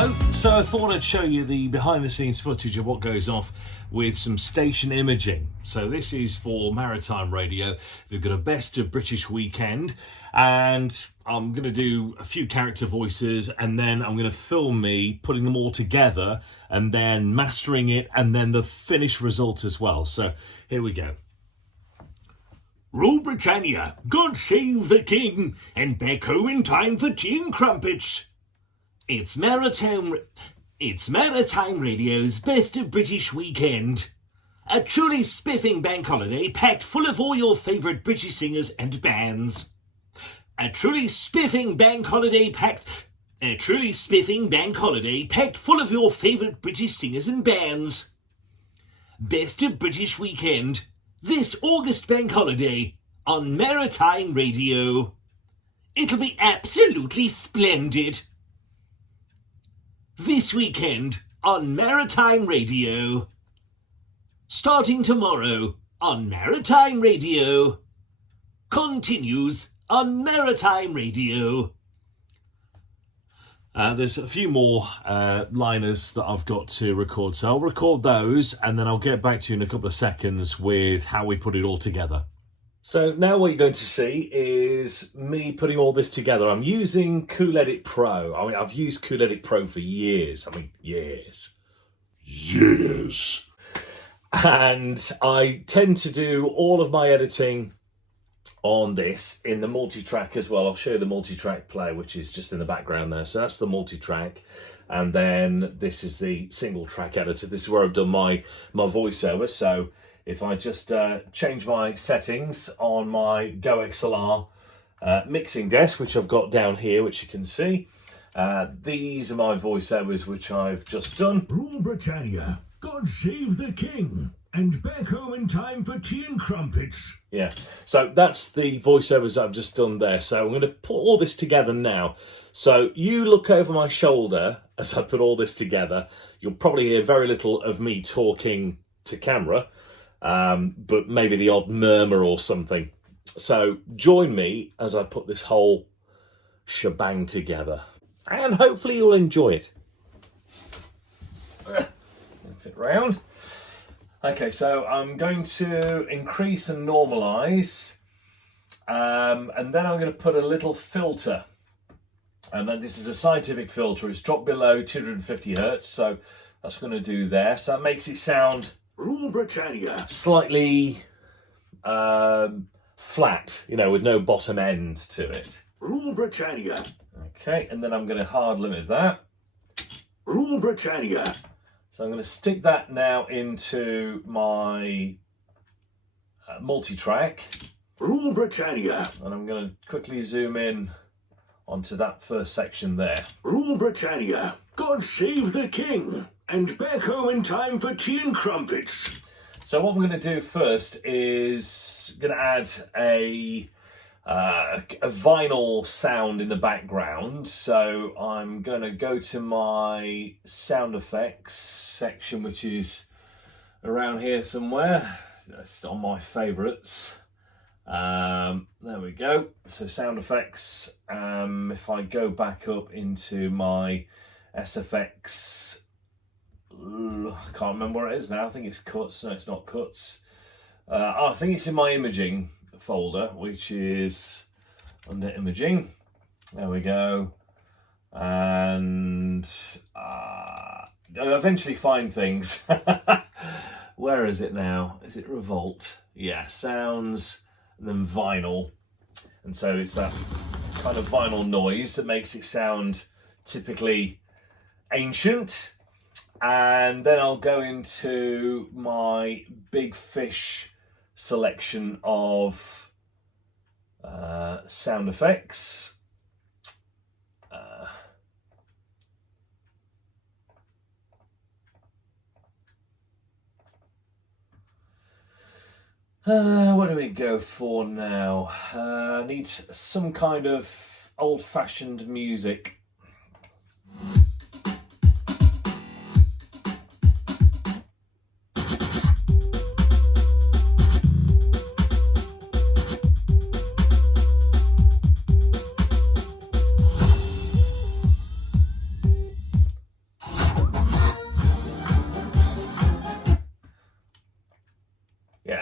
Hello, so I thought I'd show you the behind the scenes footage of what goes off with some station imaging. So this is for Maritime Radio. They've got a best of British weekend, and I'm going to do a few character voices, and then I'm going to film me putting them all together and then mastering it, and then the finished result as well. So here we go. Rule Britannia, God save the King, and back home in time for tea and crumpets. It's Maritime Radio's Best of British Weekend. A truly spiffing bank holiday packed full of all your favourite British singers and bands. A truly spiffing bank holiday packed full of your favourite British singers and bands. Best of British Weekend. This August bank holiday on Maritime Radio. It'll be absolutely splendid. This weekend on Maritime Radio. Starting tomorrow on Maritime Radio. Continues on Maritime Radio. There's a few more liners that I've got to record, so I'll record those and then I'll get back to you in a couple of seconds with how we put it all together. So now what you're going to see is me putting all this together. I'm using Cool Edit Pro. I mean, I've used Cool Edit Pro for years. Years. And I tend to do all of my editing on this in the multi-track as well. I'll show you the multi-track player, which is just in the background there. So that's the multi-track, and then this is the single track editor. This is where I've done my voiceover. So if I just change my settings on my Go XLR mixing desk, which I've got down here, which you can see, these are my voiceovers which I've just done. Rule Britannia, God save the King, and back home in time for tea and crumpets. Yeah, so that's the voiceovers I've just done there. So I'm going to put all this together now. So you look over my shoulder as I put all this together. You'll probably hear very little of me talking to camera, but maybe the odd murmur or something. So join me as I put this whole shebang together, and hopefully you'll enjoy it. Fit round. Okay, so I'm going to increase and normalise, and then I'm going to put a little filter, and then this is a scientific filter. It's dropped below 250 hertz, so that's what I'm going to do there. So that makes it sound Rule Britannia slightly flat, with no bottom end to it. Rule Britannia. Okay, and then I'm going to hard limit that. Rule Britannia. So I'm going to stick that now into my multi-track. Rule Britannia. And I'm going to quickly zoom in onto that first section there. Rule Britannia, God save the King, and back home in time for tea and crumpets. So what I'm going to do first is going to add a vinyl sound in the background. So I'm going to go to my sound effects section, which is around here somewhere. That's on my favourites. There we go. So sound effects. If I go back up into my SFX, I can't remember where it is now. I think it's cuts. No, it's not cuts. I think it's in my imaging folder, which is under imaging. There we go. And I'll eventually find things. Where is it now? Is it Revolt? Yeah, sounds, and then vinyl. And so it's that kind of vinyl noise that makes it sound typically ancient. And then I'll go into my Big Fish selection of sound effects. What do we go for now? I need some kind of old-fashioned music.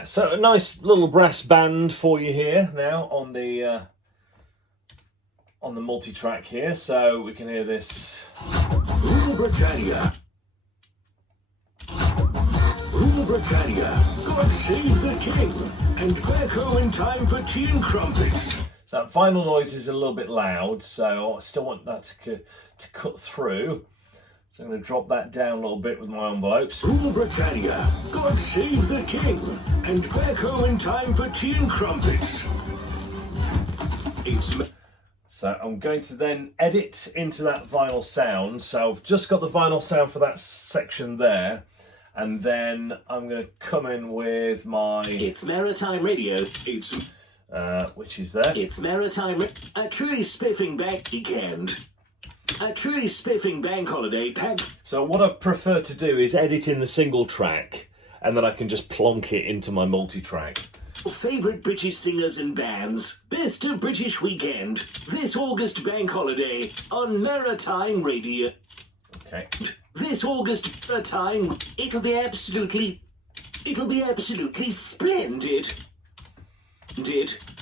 so a nice little brass band for you here now on the multi-track here, so we can hear this. Rule Britannia. Rule Britannia. God save the king. And back home in time for tea and crumpets. So that final noise is a little bit loud, so I still want that to cut through. So I'm going to drop that down a little bit with my envelopes. Rule Britannia. God save the king. And back home in time for tea and crumpets. So I'm going to then edit into that vinyl sound. So I've just got the vinyl sound for that section there. And then I'm going to come in with my... It's Maritime Radio. which is there. It's Maritime... A truly spiffing bank weekend. A truly spiffing bank holiday pack. So what I prefer to do is edit in the single track, and then I can just plonk it into my multi-track. Favourite British singers and bands. Best of British Weekend. This August bank holiday on Maritime Radio. Okay. This August time, it'll be absolutely splendid.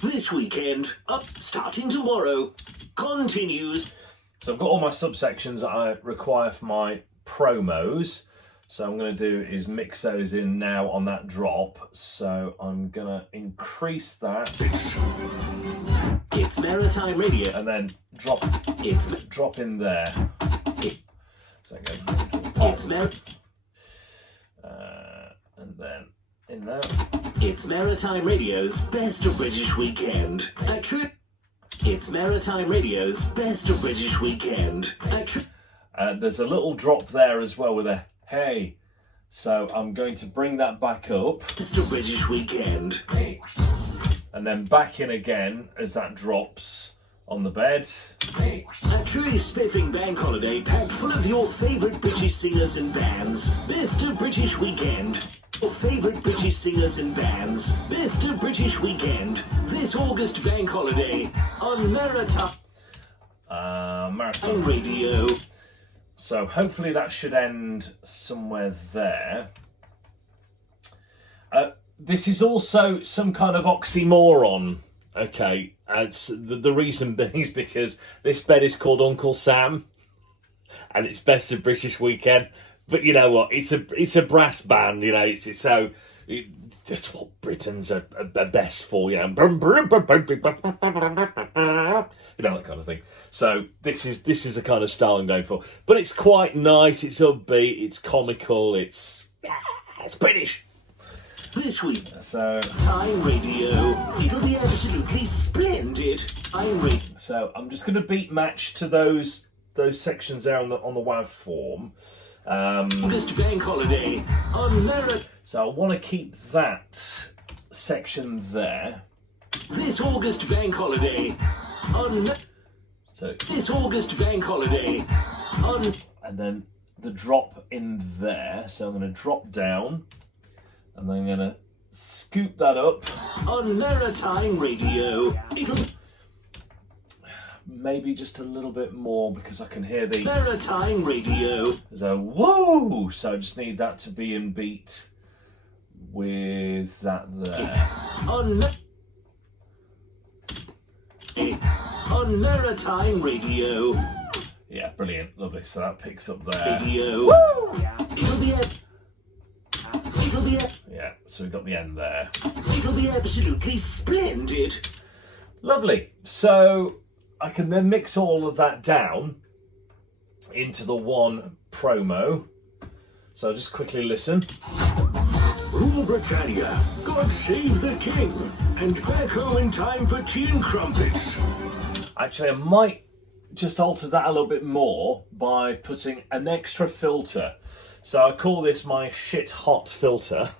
This weekend, starting tomorrow, continues. So I've got all my subsections that I require for my promos. So I'm going to do is mix those in now on that drop. So I'm going to increase that. It's Maritime Radio. And then drop in there. So It's and then in there. It's Maritime Radio's Best of British Weekend. It's Maritime Radio's Best of British Weekend. There's a little drop there as well with a hey. So I'm going to bring that back up. Best of British Weekend. And then back in again as that drops on the bed. A truly spiffing bank holiday packed full of your favourite British singers and bands. Best of British Weekend. Your favourite British singers and bands. Best of British Weekend. This August bank holiday on Maritime Radio. So hopefully that should end somewhere there. This is also some kind of oxymoron. Okay, it's the reason being is because this bed is called Uncle Sam, and it's Best of British Weekend. But you know what? It's a brass band. You know, that's what Britons are best for. You know, that kind of thing. So this is the kind of style I'm going for. But it's quite nice. It's upbeat. It's comical. It's British. This week, so Time Radio. It'll be absolutely splendid. So I'm just going to beat match to those sections there on the WAV form. August bank holiday on Merit. So I want to keep that section there. This August bank holiday on. So this August bank holiday on. And then the drop in there. So I'm going to drop down. And then I'm going to scoop that up. On Maritime Radio. Maybe just a little bit more because I can hear the... Maritime Radio. There's a whoa! So I just need that to be in beat with that there. On Maritime Radio. Yeah, brilliant. Lovely. So that picks up there. Radio. Woo! Yeah, so we've got the end there. It'll be absolutely splendid. Lovely. So I can then mix all of that down into the one promo. So I'll just quickly listen. Rule Britannia, God save the king, and back home in time for tea and crumpets. Actually, I might just alter that a little bit more by putting an extra filter. So I call this my shit hot filter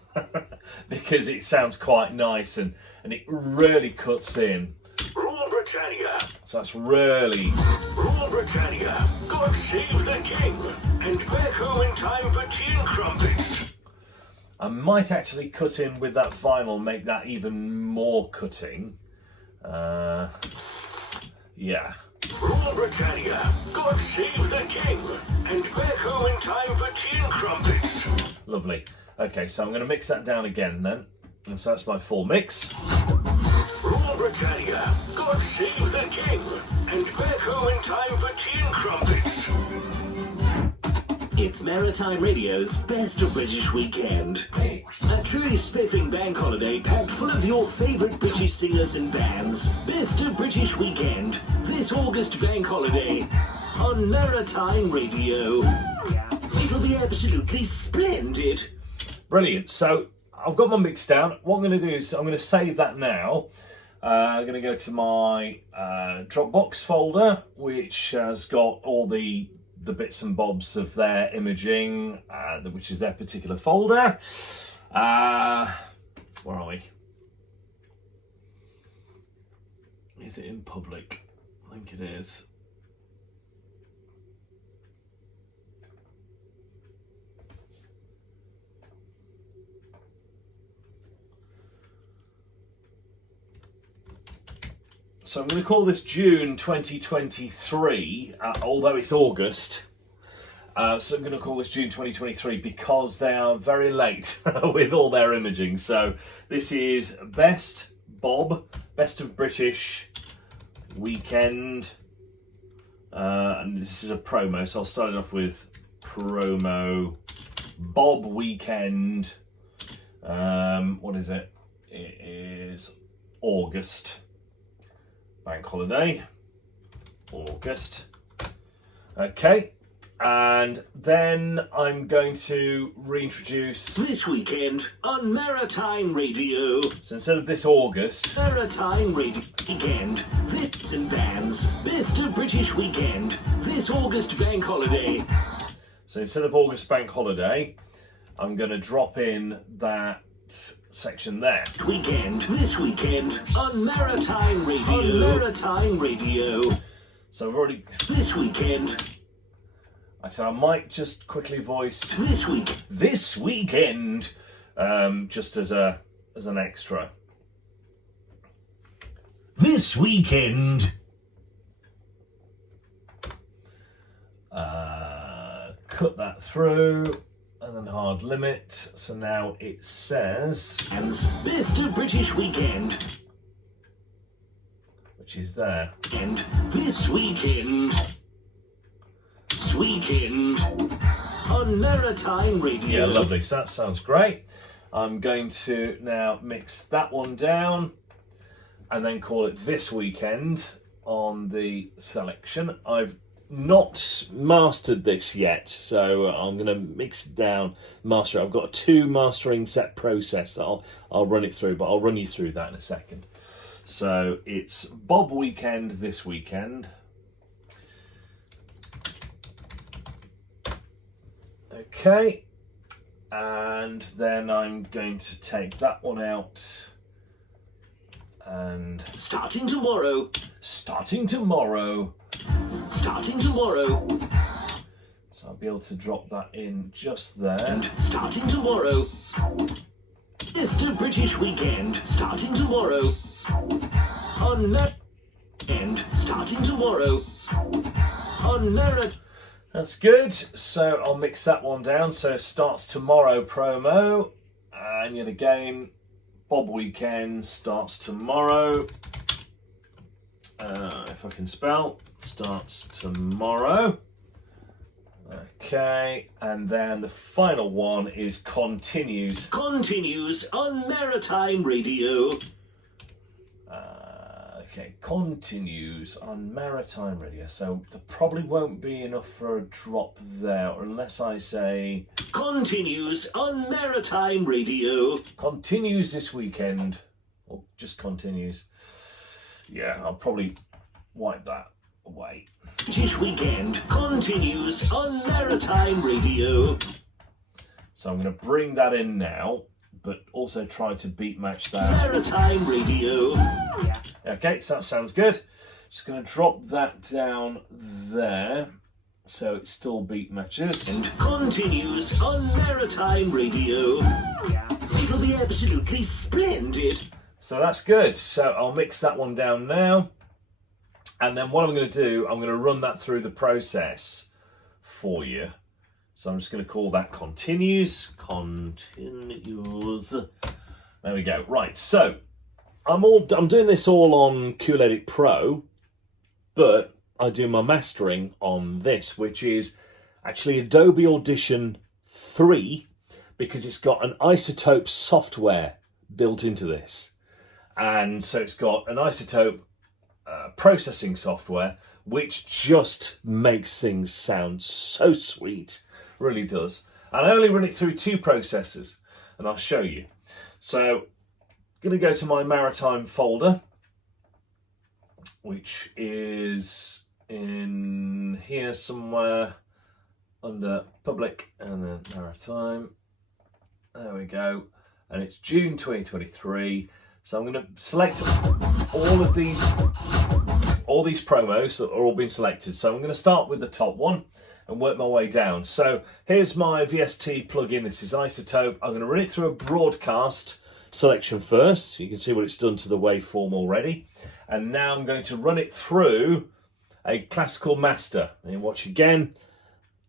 because it sounds quite nice and it really cuts in. Rule Britannia. So that's really... Rule Britannia, God save the king, and back home in time for tea and crumpets. I might actually cut in with that vinyl, make that even more cutting. Yeah. Rule Britannia, God save the king, and back home in time for tea and crumpets. Lovely. Okay, so I'm going to mix that down again then. And so that's my full mix. Rule Britannia, God save the king, and back home in time for tea and crumpets. It's Maritime Radio's Best of British Weekend. A truly spiffing bank holiday packed full of your favourite British singers and bands. Best of British Weekend, this August bank holiday on Maritime Radio. It'll be absolutely splendid. Brilliant. So I've got my mix down. What I'm going to do is I'm going to save that now. I'm going to go to my Dropbox folder, which has got all the bits and bobs of their imaging, which is their particular folder. Where are we? Is it in public? I think it is. So I'm going to call this June 2023, although it's August. So I'm going to call this June 2023 because they are very late with all their imaging. So this is Best of British Weekend. And this is a promo, so I'll start it off with promo Bob Weekend. What is it? It is August. Bank holiday, August. Okay, and then I'm going to reintroduce this weekend on Maritime Radio. So instead of this August, Maritime Radio Weekend, this and bands, Best of British Weekend, this August bank holiday. So instead of August bank holiday, I'm going to drop in that section there. This weekend on Maritime Radio. On Maritime Radio. So I've already. This weekend. I might just quickly voice this weekend, just as an extra. This weekend. Cut that through. And then hard limit. So now it says Best of British Weekend, which is there. And this weekend on Maritime Radio. Yeah, lovely. So that sounds great. I'm going to now mix that one down and then call it This Weekend on the selection. I've not mastered this yet, so I'm going to mix it down, master it. I've got a 2 mastering set process that I'll run it through, but I'll run you through that in a second. So it's Bob Weekend This Weekend. Okay, and then I'm going to take that one out and starting tomorrow. So I'll be able to drop that in just there. And starting tomorrow. Best of British Weekend. Starting tomorrow. On Maritime. Starting tomorrow. On Maritime. That's good. So I'll mix that one down. So starts tomorrow promo. And yet again, Bob Weekend starts tomorrow. If I can spell, starts tomorrow. Okay, and then the final one is continues. Continues on Maritime Radio. Okay, continues on Maritime Radio. So there probably won't be enough for a drop there, unless I say continues on Maritime Radio. Continues this weekend, or just continues. Yeah, I'll probably wipe that away. British Weekend continues on Maritime Radio. So I'm going to bring that in now, but also try to beat match that. Maritime Radio. Okay, so that sounds good. Just going to drop that down there, so it still beat matches. And continues on Maritime Radio. It'll be absolutely splendid. So that's good. So I'll mix that one down now. And then what I'm going to do, I'm going to run that through the process for you. So I'm just going to call that continues. There we go. Right, so I'm doing this all on Cool Edit Pro, but I do my mastering on this, which is actually Adobe Audition 3, because it's got an Isotope software built into this. And so it's got an Isotope processing software, which just makes things sound so sweet. Really does. And I only run it through 2 processors, and I'll show you. So, I'm going to go to my Maritime folder, which is in here somewhere under Public and then Maritime. There we go. And it's June 2023. So I'm going to select all these promos that are all being selected. So I'm going to start with the top one and work my way down. So here's my VST plugin. This is Isotope. I'm going to run it through a broadcast selection first. You can see what it's done to the waveform already. And now I'm going to run it through a classical master. And you watch again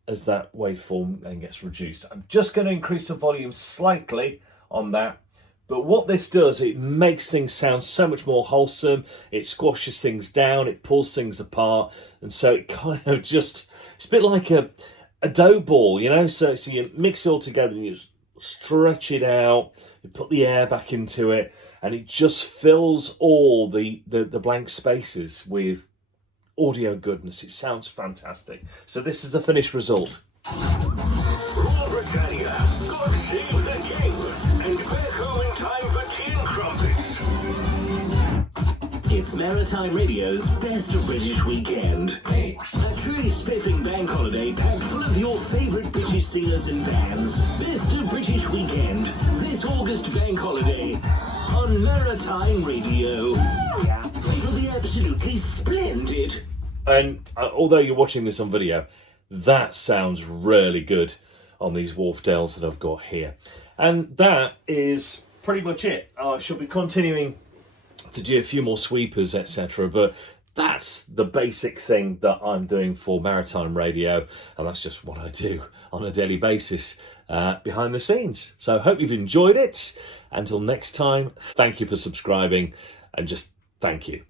as that waveform then gets reduced. I'm just going to increase the volume slightly on that. But what this does, it makes things sound so much more wholesome. It squashes things down, it pulls things apart. And so it kind of just, it's a bit like a dough ball, you know? So you mix it all together and you stretch it out, you put the air back into it, and it just fills all the blank spaces with audio goodness. It sounds fantastic. So this is the finished result. Rule Britannia, God save the king, and back home in time for tea and crumpets. It's Maritime Radio's Best of British Weekend. A truly spiffing bank holiday packed full of your favourite British singers and bands. Best of British Weekend, this August bank holiday on Maritime Radio. It'll be absolutely splendid. And although you're watching this on video, that sounds really good on these Wharfdales that I've got here. And that is pretty much it. I shall be continuing to do a few more sweepers, etc. But that's the basic thing that I'm doing for Maritime Radio. And that's just what I do on a daily basis behind the scenes. So I hope you've enjoyed it. Until next time, thank you for subscribing and just thank you.